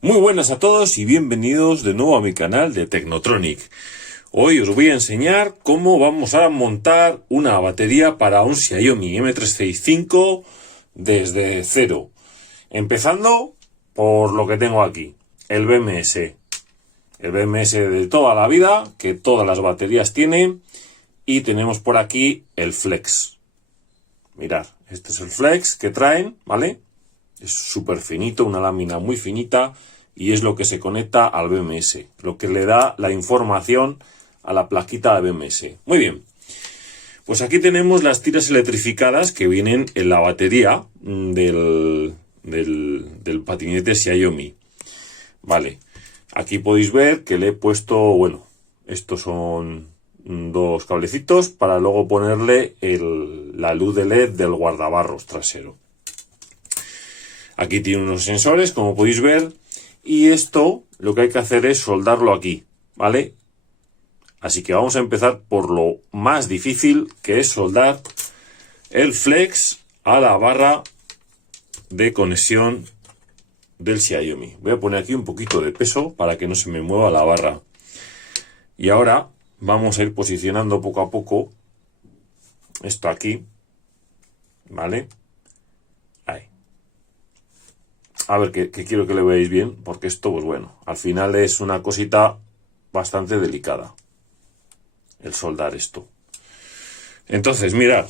Muy buenas a todos y bienvenidos de nuevo a mi canal de Technotronic. Hoy os voy a enseñar cómo vamos a montar una batería para un Xiaomi M365 desde cero. Empezando por lo que tengo aquí, el BMS. El BMS de toda la vida, que todas las baterías tienen. Y tenemos por aquí el Flex. Mirad, este es el Flex que traen, ¿vale? Es súper finito, una lámina muy finita y es lo que se conecta al BMS, lo que le da la información a la plaquita de BMS. Muy bien, pues aquí tenemos las tiras electrificadas que vienen en la batería del patinete Xiaomi. Vale, aquí podéis ver que le he puesto, bueno, estos son dos cablecitos para luego ponerle la luz de LED del guardabarros trasero. Aquí tiene unos sensores, como podéis ver, y esto lo que hay que hacer es soldarlo aquí, ¿vale? Así que vamos a empezar por lo más difícil, que es soldar el Flex a la barra de conexión del Xiaomi. Voy a poner aquí un poquito de peso para que no se me mueva la barra. Y ahora vamos a ir posicionando poco a poco esto aquí, ¿vale? Ahí. A ver, que quiero que lo veáis bien, porque esto, pues bueno, al final es una cosita bastante delicada, el soldar esto. Entonces, mirad,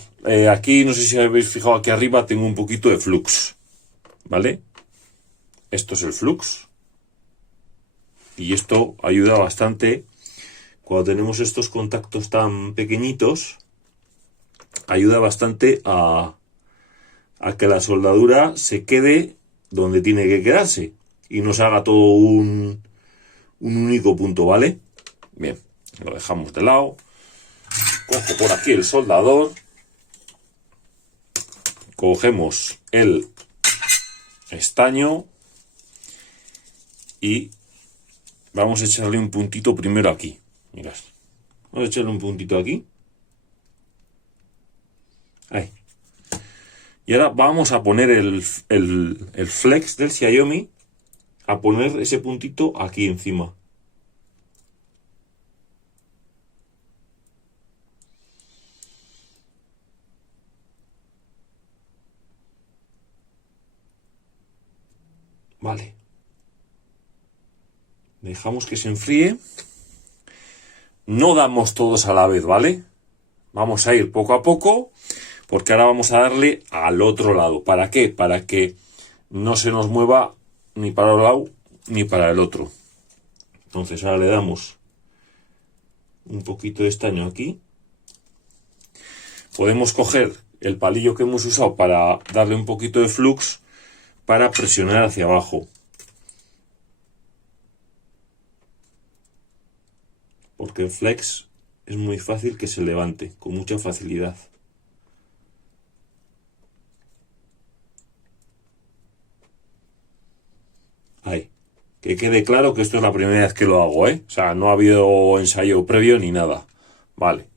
aquí, no sé si habéis fijado, aquí arriba tengo un poquito de flux, ¿vale? Esto es el flux. Y esto ayuda bastante, cuando tenemos estos contactos tan pequeñitos, ayuda bastante a que la soldadura se quede donde tiene que quedarse y nos haga todo un único punto, ¿vale? Bien, lo dejamos de lado. Cojo por aquí el soldador, cogemos el estaño y vamos a echarle un puntito primero aquí. Mirad, vamos a echarle un puntito aquí. Ahí. Y ahora vamos a poner el Flex del Xiaomi, a poner ese puntito aquí encima. Vale. Dejamos que se enfríe. No damos todos a la vez, ¿vale? Vamos a ir poco a poco, porque ahora vamos a darle al otro lado. ¿Para qué? Para que no se nos mueva ni para un lado ni para el otro. Entonces ahora le damos un poquito de estaño aquí. Podemos coger el palillo que hemos usado para darle un poquito de flux para presionar hacia abajo. Porque el Flex es muy fácil que se levante, con mucha facilidad. Ahí. Que quede claro que esto es la primera vez que lo hago, ¿eh? O sea, no ha habido ensayo previo ni nada. Vale.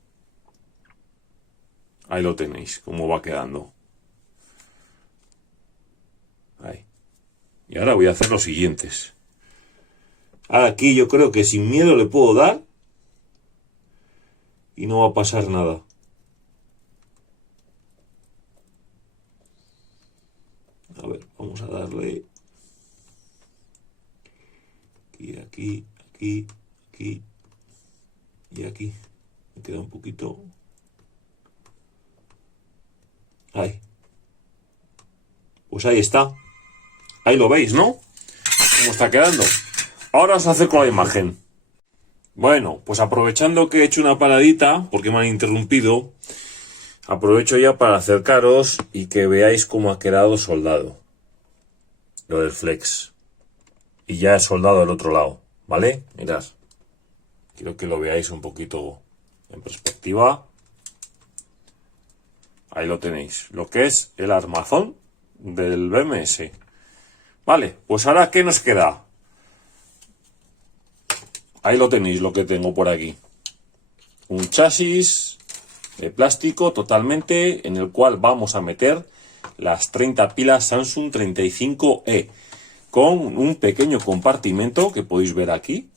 Ahí lo tenéis, cómo va quedando. Ahí. Y ahora voy a hacer los siguientes. Ahora aquí yo creo que sin miedo le puedo dar y no va a pasar nada. A ver, vamos a darle aquí, aquí, aquí y aquí. Me queda un poquito. Ahí. Pues ahí está. Ahí lo veis, ¿no? Cómo está quedando. Ahora os acerco la imagen. Bueno, pues aprovechando que he hecho una paradita, porque me han interrumpido, aprovecho ya para acercaros y que veáis cómo ha quedado soldado lo del Flex. Y ya he soldado el otro lado, ¿vale? Mirad. Quiero que lo veáis un poquito en perspectiva. Ahí lo tenéis, lo que es el armazón del BMS. Vale, pues ahora ¿qué nos queda? Ahí lo tenéis, lo que tengo por aquí. Un chasis de plástico totalmente, en el cual vamos a meter las 30 pilas Samsung 35E. con un pequeño compartimento que podéis ver aquí,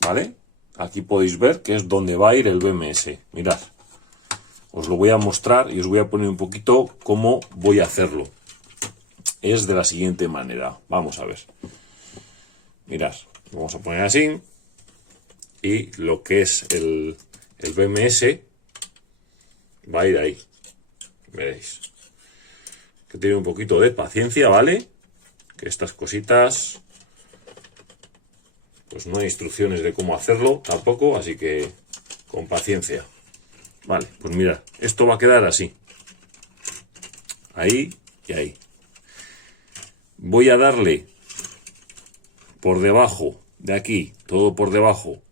¿vale? Aquí podéis ver que es donde va a ir el BMS. Mirad, os lo voy a mostrar y os voy a poner un poquito cómo voy a hacerlo. Es de la siguiente manera. Vamos a ver. Mirad, lo vamos a poner así. Y lo que es el BMS va a ir ahí. Veréis. Que tiene un poquito de paciencia, ¿vale? Que estas cositas, pues no hay instrucciones de cómo hacerlo tampoco, así que con paciencia. Vale, pues mirad, esto va a quedar así. Ahí y ahí. Voy a darle por debajo de aquí, todo por debajo,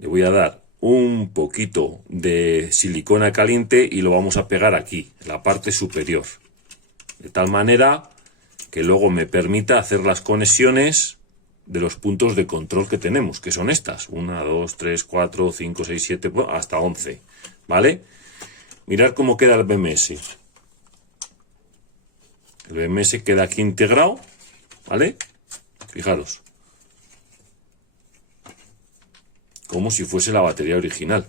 le voy a dar un poquito de silicona caliente y lo vamos a pegar aquí, en la parte superior. De tal manera que luego me permita hacer las conexiones de los puntos de control que tenemos, que son estas. 1, 2, 3, 4, 5, 6, 7, hasta 11. ¿Vale? Mirad cómo queda el BMS. El BMS queda aquí integrado, ¿vale? Fijaros. Como si fuese la batería original.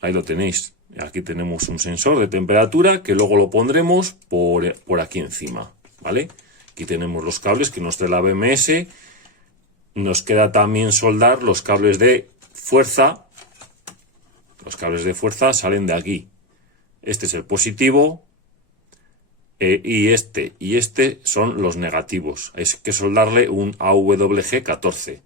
Ahí lo tenéis. Aquí tenemos un sensor de temperatura que luego lo pondremos por aquí encima, ¿vale? Aquí tenemos los cables que nos trae la BMS. Nos queda también soldar los cables de fuerza. Los cables de fuerza salen de aquí. Este es el positivo. Y este son los negativos. Hay que soldarle un AWG14.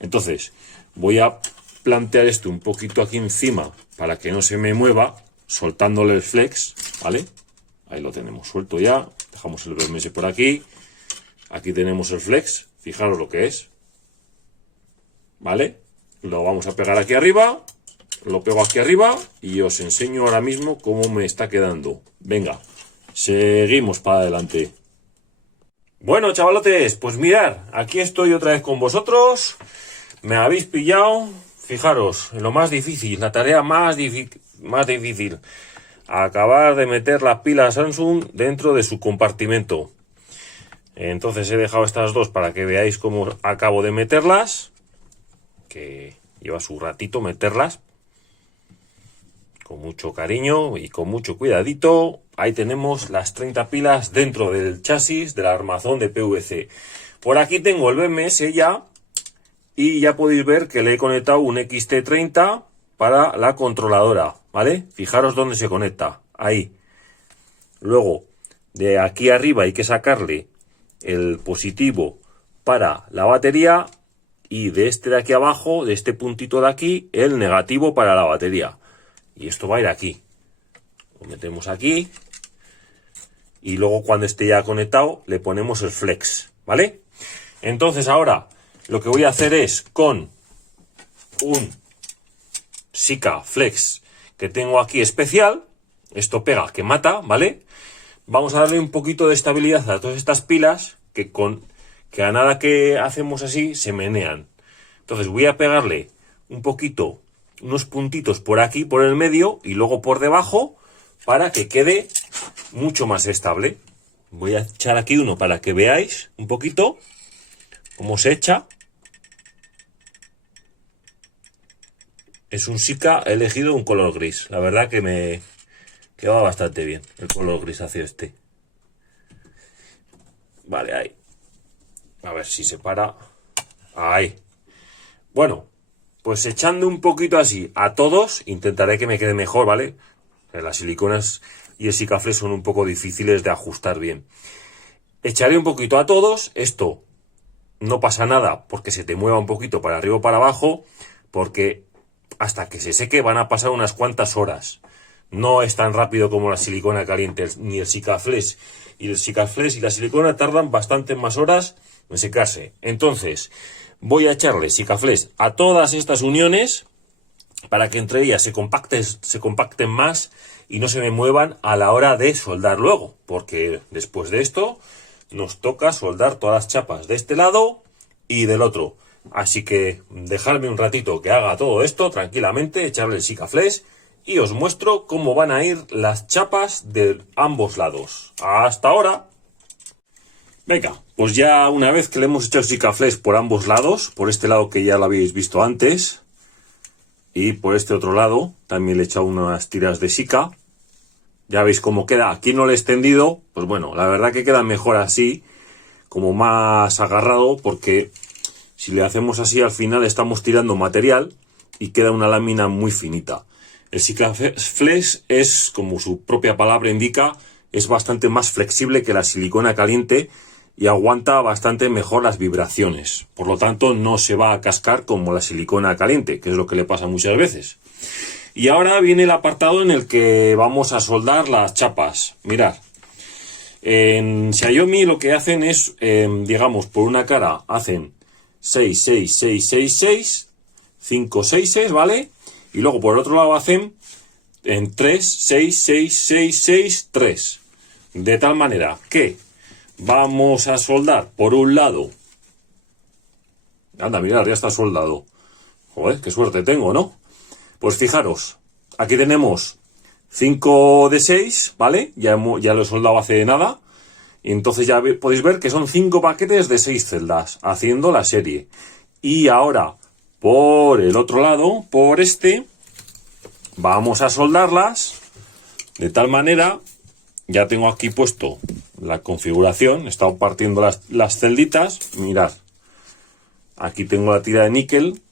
Entonces, voy a plantear esto un poquito aquí encima para que no se me mueva, soltándole el flex, ¿vale? Ahí lo tenemos suelto ya. Dejamos el BMS por aquí. Aquí tenemos el flex. Fijaros lo que es. ¿Vale? Lo vamos a pegar aquí arriba. Lo pego aquí arriba y os enseño ahora mismo cómo me está quedando. Venga, seguimos para adelante. Bueno, chavalotes, pues mirad, aquí estoy otra vez con vosotros. Me habéis pillado. Fijaros, en lo más difícil, la tarea más difícil. Acabar de meter las pilas Samsung dentro de su compartimento. Entonces he dejado estas dos para que veáis cómo acabo de meterlas. Que lleva su ratito meterlas. Con mucho cariño y con mucho cuidadito. Ahí tenemos las 30 pilas dentro del chasis del armazón de PVC. Por aquí tengo el BMS ya. Y ya podéis ver que le he conectado un XT30 para la controladora, ¿vale? Fijaros dónde se conecta, ahí. Luego, de aquí arriba hay que sacarle el positivo para la batería y de este de aquí abajo, de este puntito de aquí, el negativo para la batería. Y esto va a ir aquí. Lo metemos aquí y luego cuando esté ya conectado le ponemos el flex, ¿vale? Entonces ahora lo que voy a hacer es con un Sika Flex que tengo aquí especial, esto pega que mata, ¿vale? Vamos a darle un poquito de estabilidad a todas estas pilas que a nada que hacemos así se menean. Entonces voy a pegarle un poquito, unos puntitos por aquí, por el medio y luego por debajo para que quede mucho más estable. Voy a echar aquí uno para que veáis un poquito cómo se echa. Es un Sika, he elegido un color gris. La verdad que me queda bastante bien el color grisáceo este. Vale, ahí. A ver si se para. Ahí. Bueno, pues echando un poquito así a todos, intentaré que me quede mejor, ¿vale? Las siliconas y el Sika Flex son un poco difíciles de ajustar bien. Echaré un poquito a todos. Esto no pasa nada porque se te mueva un poquito para arriba o para abajo, porque hasta que se seque van a pasar unas cuantas horas. No es tan rápido como la silicona caliente ni el Sika Flex. Y el Sika Flex y la silicona tardan bastante más horas en secarse. Entonces voy a echarle Sika Flex a todas estas uniones para que entre ellas se compacten más y no se me muevan a la hora de soldar luego. Porque después de esto nos toca soldar todas las chapas de este lado y del otro. Así que dejadme un ratito que haga todo esto tranquilamente, echarle el Sika Flex y os muestro cómo van a ir las chapas de ambos lados. ¡Hasta ahora! Venga, pues ya una vez que le hemos hecho el Sikaflex por ambos lados, por este lado que ya lo habéis visto antes, y por este otro lado también le he echado unas tiras de Sika. Ya veis cómo queda. Aquí no le he extendido, pues bueno, la verdad que queda mejor así, como más agarrado, porque si le hacemos así al final estamos tirando material y queda una lámina muy finita. El Sikaflex es, como su propia palabra indica, es bastante más flexible que la silicona caliente y aguanta bastante mejor las vibraciones. Por lo tanto, no se va a cascar como la silicona caliente, que es lo que le pasa muchas veces. Y ahora viene el apartado en el que vamos a soldar las chapas. Mirad, en Xiaomi lo que hacen es, digamos, por una cara hacen 6, 6, 6, 6, 6, 5, 6, ¿vale? Y luego por el otro lado hacen en 3, 6, 6, 6, 6, 3. De tal manera que vamos a soldar por un lado. Anda, mirad, ya está soldado. Joder, qué suerte tengo, ¿no? Pues fijaros, aquí tenemos 5 de 6, ¿vale? Ya lo he soldado hace nada. Y entonces ya podéis ver que son 5 paquetes de 6 celdas, haciendo la serie. Y ahora, por el otro lado, por este, vamos a soldarlas de tal manera. Ya tengo aquí puesto la configuración, he estado partiendo las celditas, mirad, aquí tengo la tira de níquel,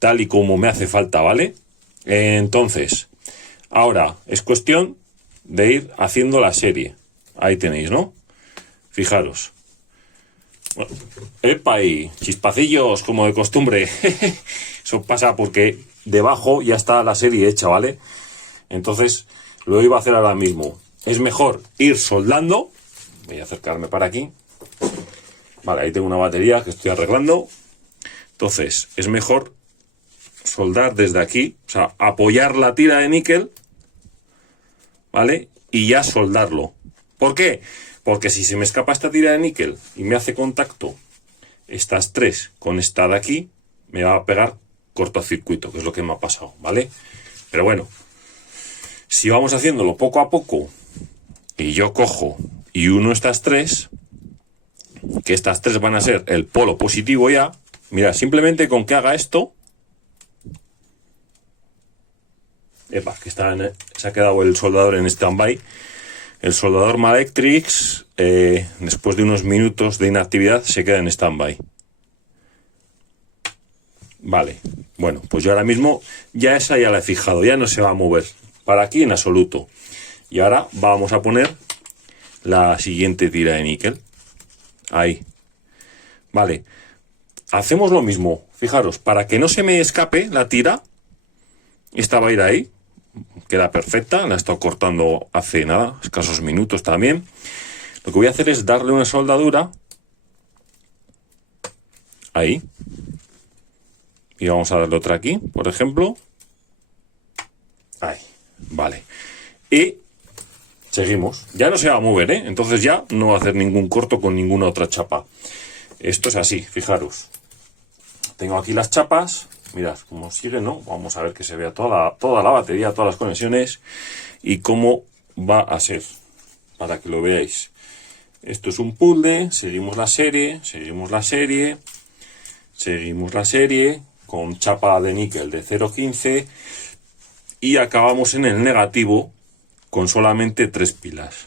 tal y como me hace falta, ¿vale? Entonces, ahora es cuestión de ir haciendo la serie, ahí tenéis, ¿no? Fijaros. Bueno, epa, y chispacillos como de costumbre, eso pasa porque debajo ya está la serie hecha, ¿vale? Entonces, lo iba a hacer ahora mismo. Es mejor ir soldando. Voy a acercarme para aquí. Vale, ahí tengo una batería que estoy arreglando. Entonces, es mejor soldar desde aquí. O sea, apoyar la tira de níquel. ¿Vale? Y ya soldarlo. ¿Por qué? Porque si se me escapa esta tira de níquel y me hace contacto estas tres con esta de aquí, me va a pegar cortocircuito, que es lo que me ha pasado, ¿vale? Pero bueno, si vamos haciéndolo poco a poco, y yo cojo y uno estas tres, que estas tres van a ser el polo positivo ya, mira, simplemente con que haga esto, epa, que se ha quedado el soldador en stand-by, el soldador Malectrix, después de unos minutos de inactividad, se queda en stand-by. Vale, bueno, pues yo ahora mismo ya esa ya la he fijado, ya no se va a mover, para aquí en absoluto. Y ahora vamos a poner la siguiente tira de níquel. Ahí. Vale. Hacemos lo mismo. Fijaros, para que no se me escape la tira, esta va a ir ahí. Queda perfecta. La he estado cortando hace nada, escasos minutos también. Lo que voy a hacer es darle una soldadura. Ahí. Y vamos a darle otra aquí, por ejemplo. Ahí. Vale. Y seguimos. Ya no se va a mover, ¿eh? Entonces ya no va a hacer ningún corto con ninguna otra chapa. Esto es así, fijaros. Tengo aquí las chapas. Mirad cómo sigue, ¿no? Vamos a ver que se vea toda la batería, todas las conexiones y cómo va a ser, para que lo veáis. Esto es un puzzle, seguimos la serie, seguimos la serie, seguimos la serie con chapa de níquel de 0,15 y acabamos en el negativo con solamente 3 pilas.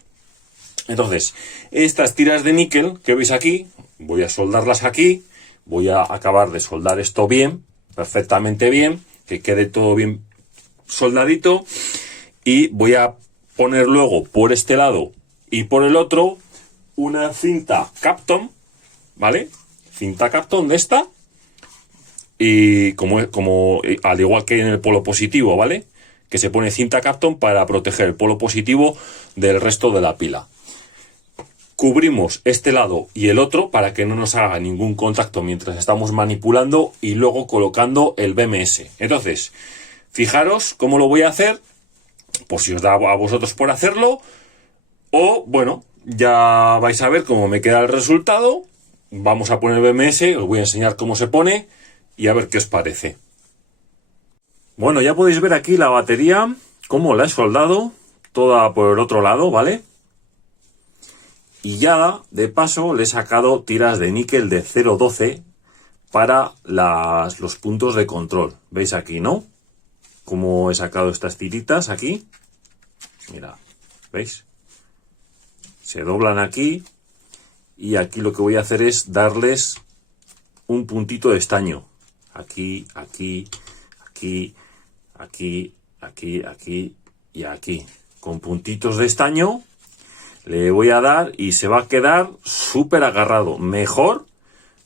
Entonces, estas tiras de níquel que veis aquí, voy a soldarlas aquí, voy a acabar de soldar esto bien, perfectamente bien, que quede todo bien soldadito, y voy a poner luego por este lado y por el otro una cinta Kapton, ¿vale? Cinta Kapton de esta, y como al igual que en el polo positivo, ¿vale? Que se pone cinta Kapton para proteger el polo positivo del resto de la pila. Cubrimos este lado y el otro para que no nos haga ningún contacto mientras estamos manipulando y luego colocando el BMS. Entonces, fijaros cómo lo voy a hacer, por si os da a vosotros por hacerlo, o bueno, ya vais a ver cómo me queda el resultado. Vamos a poner el BMS, os voy a enseñar cómo se pone y a ver qué os parece. Bueno, ya podéis ver aquí la batería, cómo la he soldado, toda por el otro lado, ¿vale? Y ya de paso le he sacado tiras de níquel de 0,12 para los puntos de control. ¿Veis aquí, no? Como he sacado estas tiritas aquí. Mira, ¿veis? Se doblan aquí. Y aquí lo que voy a hacer es darles un puntito de estaño. Aquí, aquí, aquí, aquí, aquí, aquí y aquí. Con puntitos de estaño le voy a dar y se va a quedar súper agarrado. Mejor,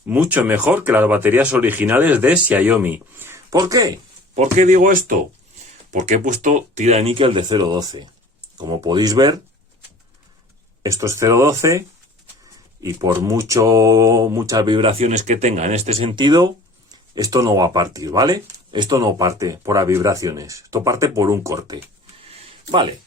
mucho mejor que las baterías originales de Xiaomi. ¿Por qué? ¿Por qué digo esto? Porque he puesto tira de níquel de 0,12. Como podéis ver, esto es 0,12 y por muchas vibraciones que tenga en este sentido, esto no va a partir, ¿vale? Esto no parte por vibraciones, esto parte por un corte. Vale.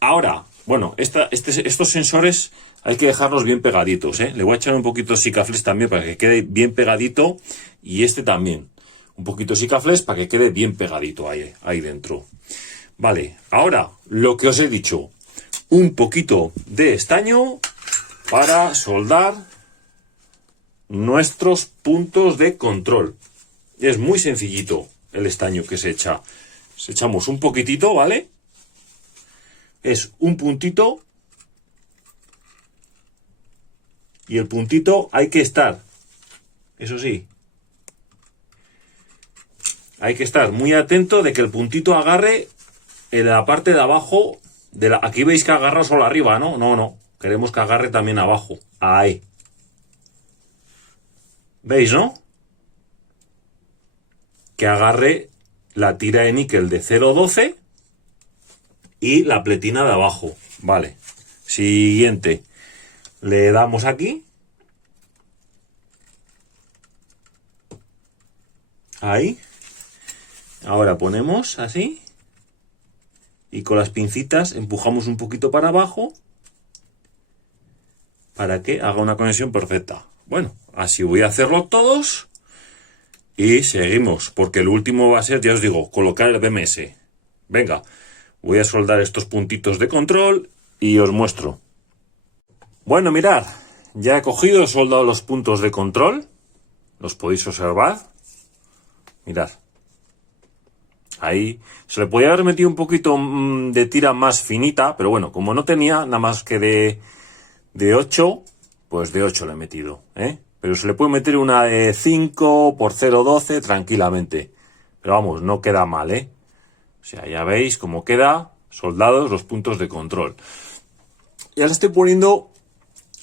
Ahora, bueno, estos sensores hay que dejarlos bien pegaditos, ¿eh? Le voy a echar un poquito de Sikaflex también para que quede bien pegadito y este también. Un poquito de Sikaflex para que quede bien pegadito ahí dentro. Vale, ahora lo que os he dicho, un poquito de estaño para soldar nuestros puntos de control. Es muy sencillito el estaño que se echa. Echamos un poquitito, ¿vale? Es un puntito y el puntito hay que estar, eso sí, hay que estar muy atento de que el puntito agarre en la parte de abajo, aquí veis que agarra solo arriba, ¿no? No, queremos que agarre también abajo, ahí. ¿Veis, no? Que agarre la tira de níquel de 0,12 y la pletina de abajo. Vale. Siguiente. Le damos aquí. Ahí. Ahora ponemos así. Y con las pincitas empujamos un poquito para abajo. Para que haga una conexión perfecta. Bueno, así voy a hacerlo todos. Y seguimos. Porque el último va a ser, ya os digo, colocar el BMS. Venga. Voy a soldar estos puntitos de control y os muestro. Bueno, mirad, ya he cogido, he soldado los puntos de control. Los podéis observar. Mirad. Ahí se le podía haber metido un poquito de tira más finita, pero bueno, como no tenía nada más que de 8, pues de 8 le he metido, ¿eh? Pero se le puede meter una de 5 por 0,12 tranquilamente. Pero vamos, no queda mal, ¿eh? O sea, ya veis cómo queda soldados los puntos de control. Ya le estoy poniendo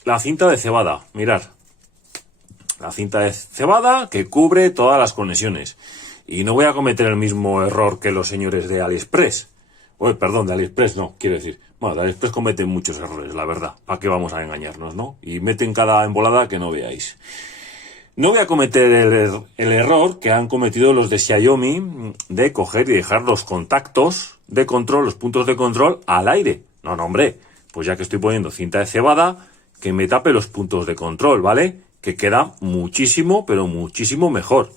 la cinta de cebada. Mirad. La cinta de cebada que cubre todas las conexiones. Y no voy a cometer el mismo error que los señores de AliExpress. Perdón, de AliExpress no, quiero decir. Bueno, de AliExpress cometen muchos errores, la verdad. ¿Para qué vamos a engañarnos, no? Y meten cada embolada que no veáis. No voy a cometer el error que han cometido los de Xiaomi de coger y dejar los contactos de control, los puntos de control al aire. No, hombre, pues ya que estoy poniendo cinta de cebada, que me tape los puntos de control, ¿vale? Que queda muchísimo, pero muchísimo mejor.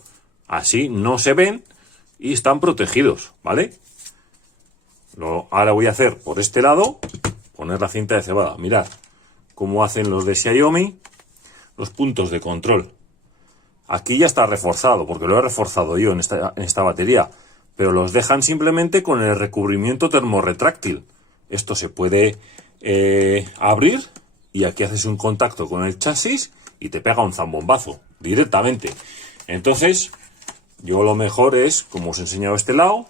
Así no se ven y están protegidos, ¿vale? Ahora voy a hacer por este lado, poner la cinta de cebada. Mirad cómo hacen los de Xiaomi los puntos de control. Aquí ya está reforzado, porque lo he reforzado yo en esta batería, pero los dejan simplemente con el recubrimiento termorretráctil. Esto se puede abrir y aquí haces un contacto con el chasis y te pega un zambombazo directamente. Entonces, yo lo mejor es, como os he enseñado este lado,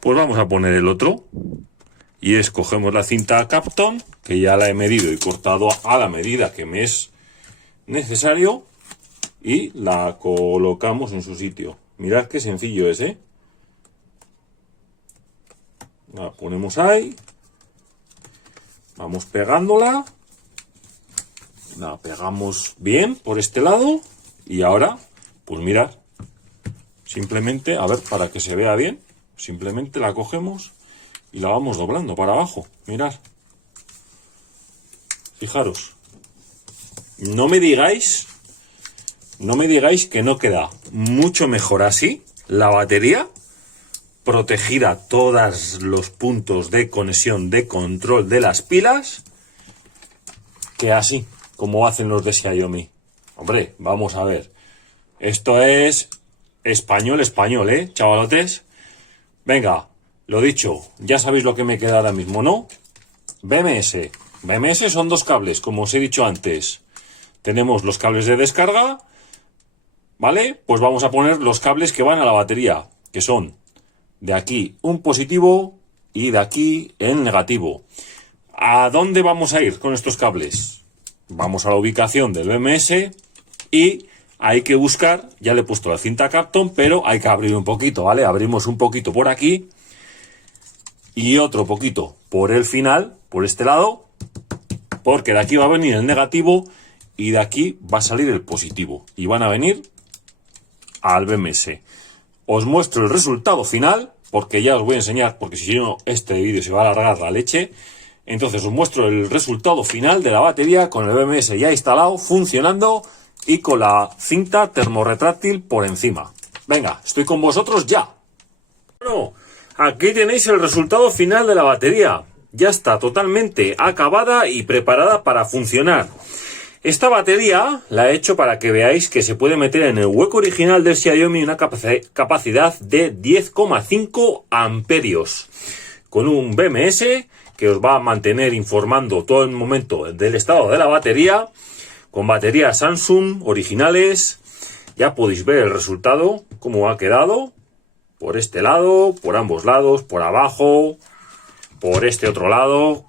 pues vamos a poner el otro. Y escogemos la cinta Kapton, que ya la he medido y cortado a la medida que me es necesario. Y la colocamos en su sitio. Mirad qué sencillo es, ¿eh? La ponemos ahí. Vamos pegándola. La pegamos bien por este lado. Y ahora, pues mirad. Simplemente, a ver, para que se vea bien. Simplemente la cogemos y la vamos doblando para abajo. Mirad. Fijaros. No me digáis que no queda mucho mejor así. La batería protegida, todos los puntos de conexión de control de las pilas. que así, como hacen los de Xiaomi. Hombre, vamos a ver. Esto es español, chavalotes. Venga, lo dicho, ya sabéis lo que me queda ahora mismo, ¿no? BMS. BMS son dos cables, como os he dicho antes. Tenemos los cables de descarga, ¿vale? Pues vamos a poner los cables que van a la batería, que son de aquí un positivo y de aquí el negativo. ¿A dónde vamos a ir con estos cables? Vamos a la ubicación del BMS y hay que buscar, ya le he puesto la cinta Kapton, pero hay que abrir un poquito, ¿vale? Abrimos un poquito por aquí y otro poquito por el final, por este lado, porque de aquí va a venir el negativo y de aquí va a salir el positivo y van a venir al BMS. Os muestro el resultado final, porque ya os voy a enseñar, porque si no este vídeo se va a alargar la leche. Entonces os muestro el resultado final de la batería con el BMS ya instalado, funcionando y con la cinta termorretráctil por encima. Venga, estoy con vosotros ya. Bueno, aquí tenéis el resultado final de la batería. Ya está totalmente acabada y preparada para funcionar. Esta batería la he hecho para que veáis que se puede meter en el hueco original del Xiaomi una capacidad de 10,5 amperios. Con un BMS que os va a mantener informando todo el momento del estado de la batería. Con baterías Samsung originales. Ya podéis ver el resultado, cómo ha quedado. Por este lado, por ambos lados, por abajo, por este otro lado,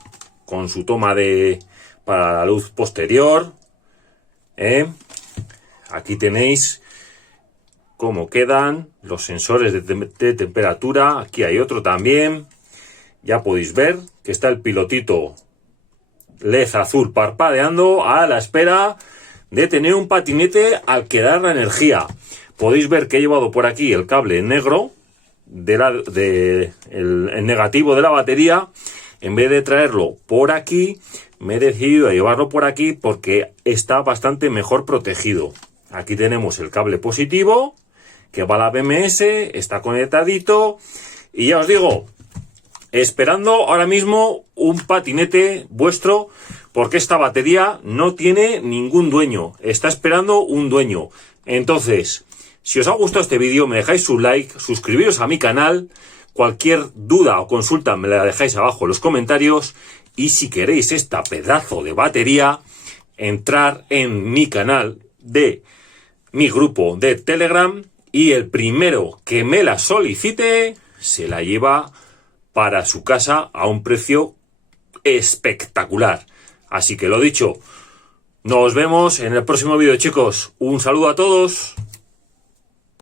con su toma para la luz posterior. Aquí tenéis cómo quedan los sensores de temperatura. Aquí hay otro también. Ya podéis ver que está el pilotito LED azul parpadeando a la espera de tener un patinete al que dar la energía. Podéis ver que he llevado por aquí el cable negro el negativo de la batería. En vez de traerlo por aquí, me he decidido a llevarlo por aquí porque está bastante mejor protegido. Aquí tenemos el cable positivo que va a la BMS, está conectadito y ya os digo, esperando ahora mismo un patinete vuestro, porque esta batería no tiene ningún dueño, está esperando un dueño. Entonces, si os ha gustado este vídeo, me dejáis un like, suscribiros a mi canal, cualquier duda o consulta me la dejáis abajo en los comentarios, y si queréis esta pedazo de batería, entrar en mi canal de mi grupo de Telegram, y el primero que me la solicite se la lleva para su casa a un precio espectacular. Así que lo dicho, nos vemos en el próximo vídeo, chicos. Un saludo a todos.